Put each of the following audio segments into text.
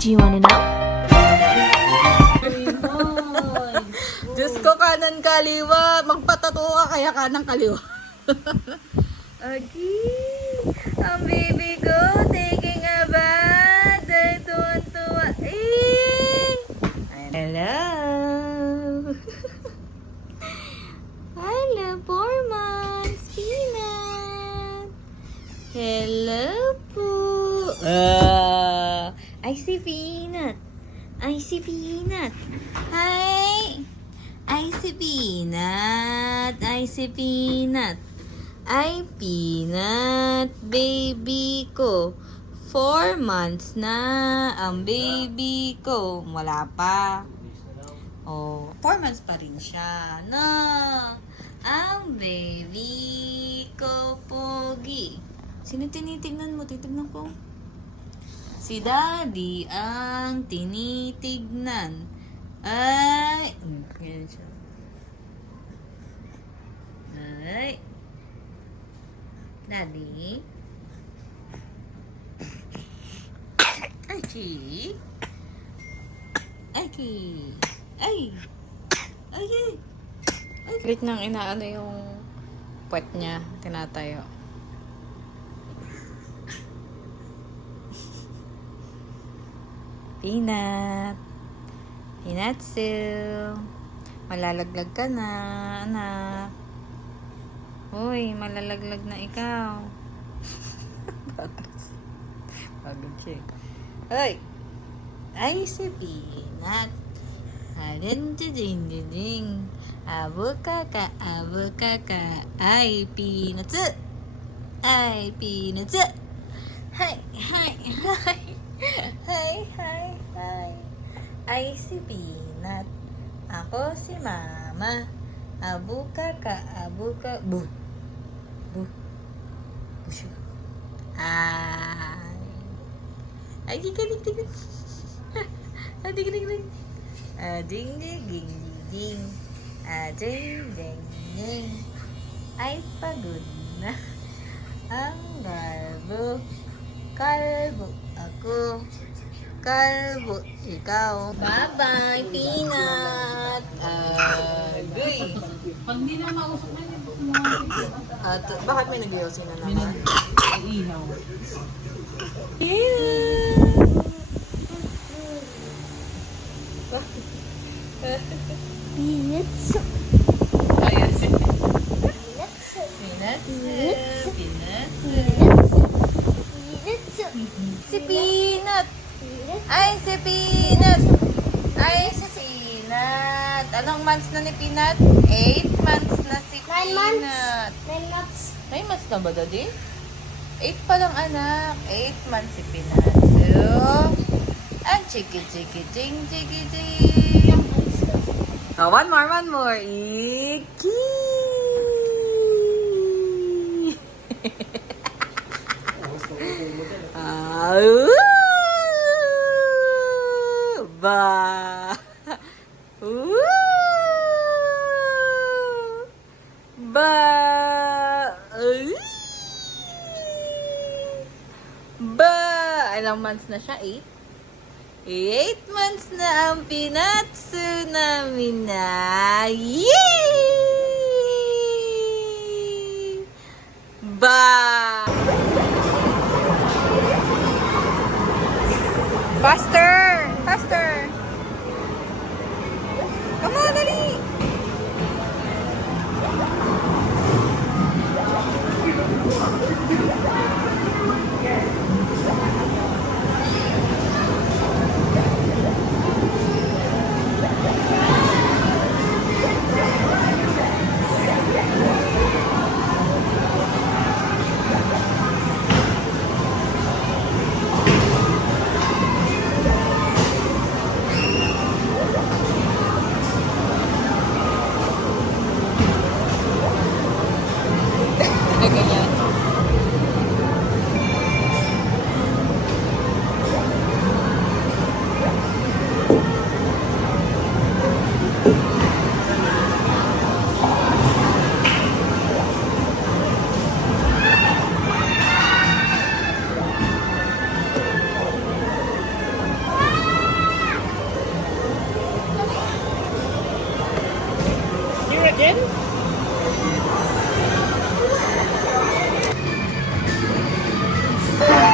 Do you wanna know? Diyos ko, kanan kaliwa. Magpatato ka kaya kanan kaliwa. Okay. Ang baby ko, taking a bath. Ay, tuwan-tuwa. Hello. Hello, 4 months. Peanut. Hello po. I see Peanut. I see Peanut. Hi. I see Peanut. I see Peanut. Ay, Peanut, baby ko. 4 months na ang baby ko. Wala pa. Oh, 4 months pa rin siya. No. Ang baby ko, pogi. Sino tinitignan mo? Titignan ko. Si Daddy ang tinitignan. Ay. Ganyan siya. Ay. Daddy. Ay, Chi. Ay, Chi. Ay. Ay, ay. Galit nang inaano yung puwet niya. Tinatayo. Peanut. Peanut Sue. Malalaglag ka na, anak. Uy, malalaglag na ikaw. Batas. Pagod siya. Hoy! Ay, si Peanut. Ding. Abo kaka. Ay, Peanut. Ay, Peanut. Hi. Ay, si Peanut. Ako si Mama. Abo kaka. Bu. Busyo. Ay, tigil. Ding. Ding. Ding. Ay, pagod na. Ang kalbo ako. Kalbo ikaw. Bye-bye, Peanut. Agoy. Pag di na mausok na yun, Bakit may nag-iossin na naman? ihaw. Peanuts. Ayan si Peanuts. Peanut. Peanuts. Si Peanut. Ay, si Peanut. Anong months na ni Peanut? 8 months na si 9 months. Peanut. 9 months. 9 months na ba, Daddy? 8 pa lang, anak. 8 months si Peanut. So, ang chiki. Oh, one more. Iki! Ba! Ba! Ba! Ilang months na siya? 8? 8 months na ang pinatsu namin na. Yay! Ba! Faster! Come on, dali!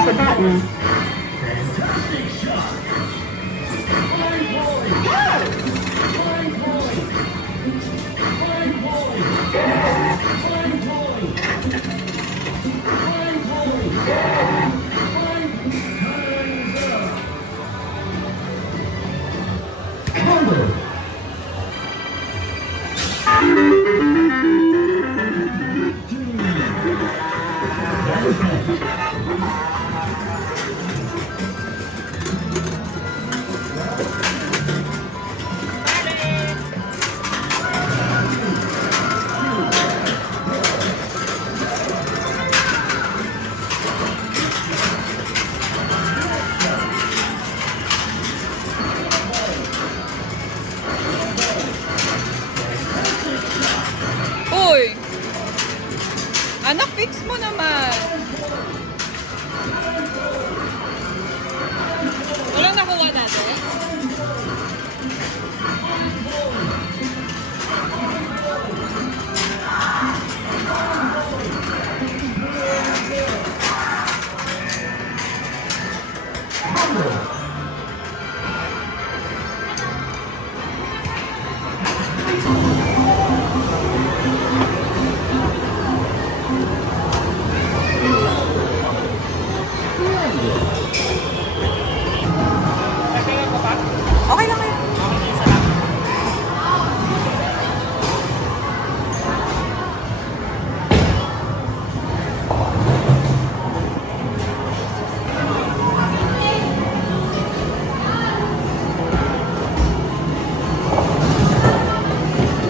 the button. Uy! Anak, fix mo naman. Walang nakuha natin? Okay lang yan.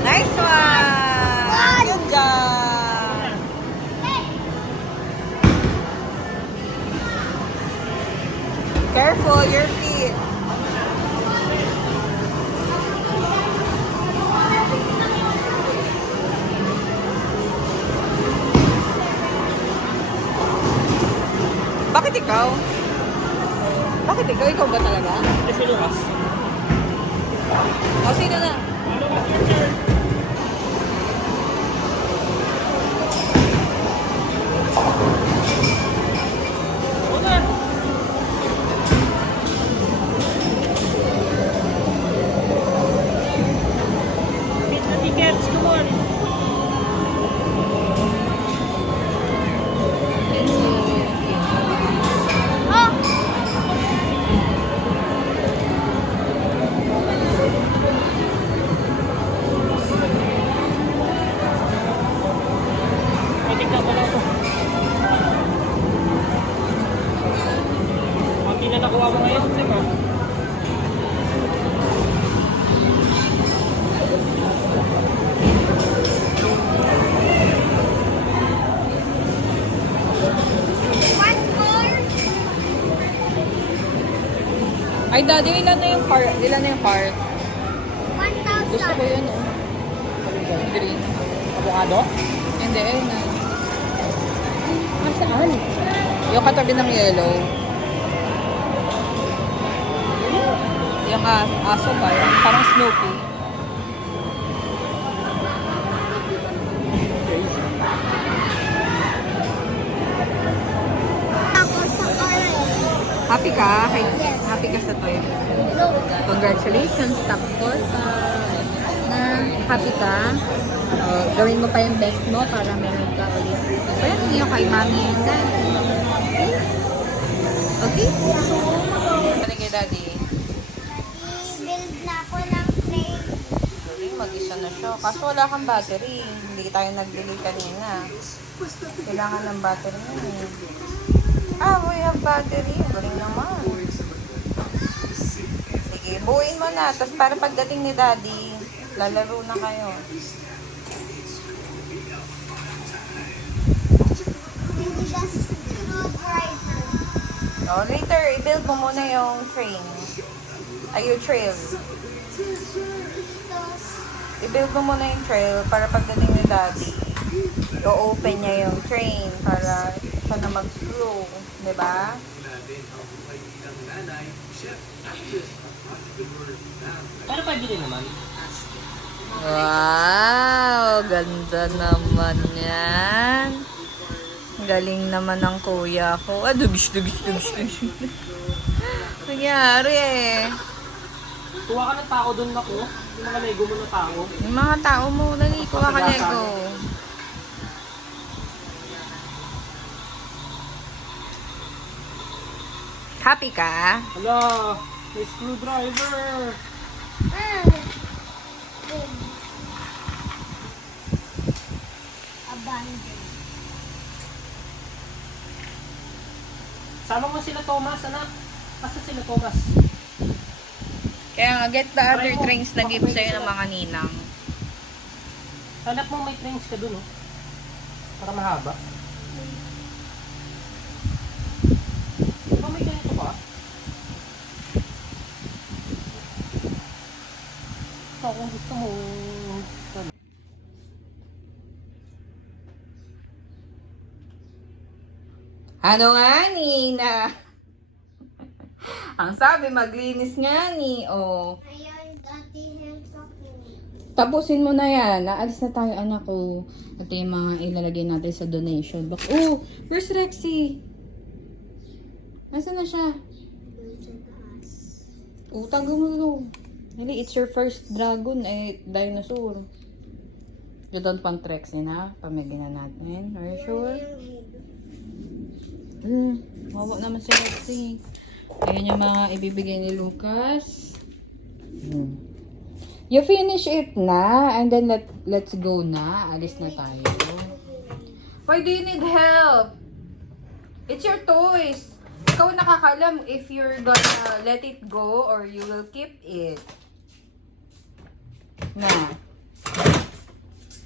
Nice one! Good job! Careful, your feet. Bakit ikaw? Bakit ikaw? Ikaw ba talaga? Si Lucas. O, sino na? Lucas, your turn. Ako na. Beat the tickets, come on. May tignan mo lang ako. Konti na nakuha mo ngayon, di ba? Ay, daddy, ilan na yung part? Ilan na yung part? 1,000. Gusto ko yun, oh. Green. Avocado? Hindi, ayun na. Ah, saan? Yung katabi ng yellow. Yung aso ba? Yung parang Snoopy. Ako sa orange. Happy ka? Yes. Happy ka sa toy. No. Congratulations, top 4 ka. Na happy ka. Gawin mo pa yung best mo para meron ka ulit. Kaya niyo kay mommy and daddy. Okay? Ano kay daddy? I-build na ako ng plane. Galing, mag-isa na siya. Kaso wala kang battery. Hindi tayo nagbili kanina. Kailangan ng battery mo eh. Ah, we have battery. Galing naman. Sige, buuin mo na. Tapos para pagdating ni daddy, lalaro na kayo. Hindi na screwdriver. Oh, later, i-build mo muna yung train. Ay, yung trail. Tapos, I-build mo muna yung trail para pagdating ni daddy, i-open niya yung train para siya na mag-screw. Diba? Pero pwede rin naman. Wow! Ganda naman yan. Galing naman ng kuya ko. Ah, dugis. Nangyari eh. Kuha ka ng tao doon ako. Yung mga Lego mo na tao. Yung mga tao mo, dali, kuha ka Lego. Happy ka? Hala, may screwdriver. Abandoned. Sama mo sila Thomas, anak. Asa sila Thomas? Kaya nga, get the other trains na give sa'yo ng mga ninang. Hanap mo may trains ka doon, oh. Para mahaba. Di ba may ganito ba? So, kung gusto mo... Ano nga, Nina? Ang sabi, maglinis nga ni. Oh. Ayun, dati hands up mo. Tapusin mo na yan. Naalis na tayo, anak ko. Ito yung mga ilalagay natin sa donation box. Oh, where's Rexy? Nasaan na siya? Doon sa taas. Oh, tago mo to. Really, it's your first dragon, dinosaur. You don't want Rexy na? Pamigyan na natin. Are you sure? Yung head. Wawa naman si Rexy. Ayan yung mga ibibigay ni Lucas. You finish it na, and then let's go na. Alis na tayo. Why do you need help? It's your toys. Ikaw nakakalam if you're gonna let it go or you will keep it. Na.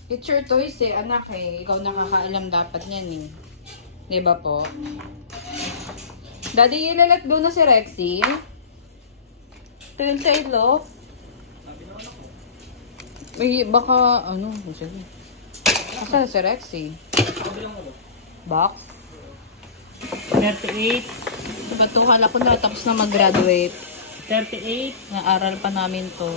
It's your toys eh, anak eh. Ikaw nakakaalam dapat yan eh. Diba po? Daddy, ilalet go na si Rexy. Tingin sa ilo. May baka, ano, sige. Asa si Rexy? Box? 38. Diba to? Kala ko na tapos na mag-graduate. 38. Naaral pa namin to.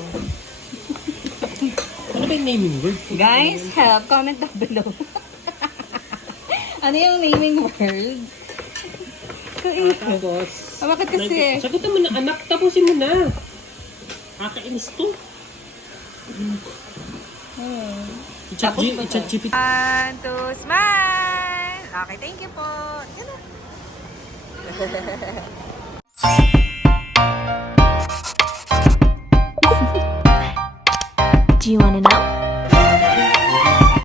Ano ba yung naming word? Guys, help. Comment down below. Ano yung naming word? Tapos... Bakit kasi? Sagutan mo na, anak. Tapusin mo na. Kakainis to. Chat-GPT. 1, 2, smile! Okay, thank you po. Yan na. Do you want to know?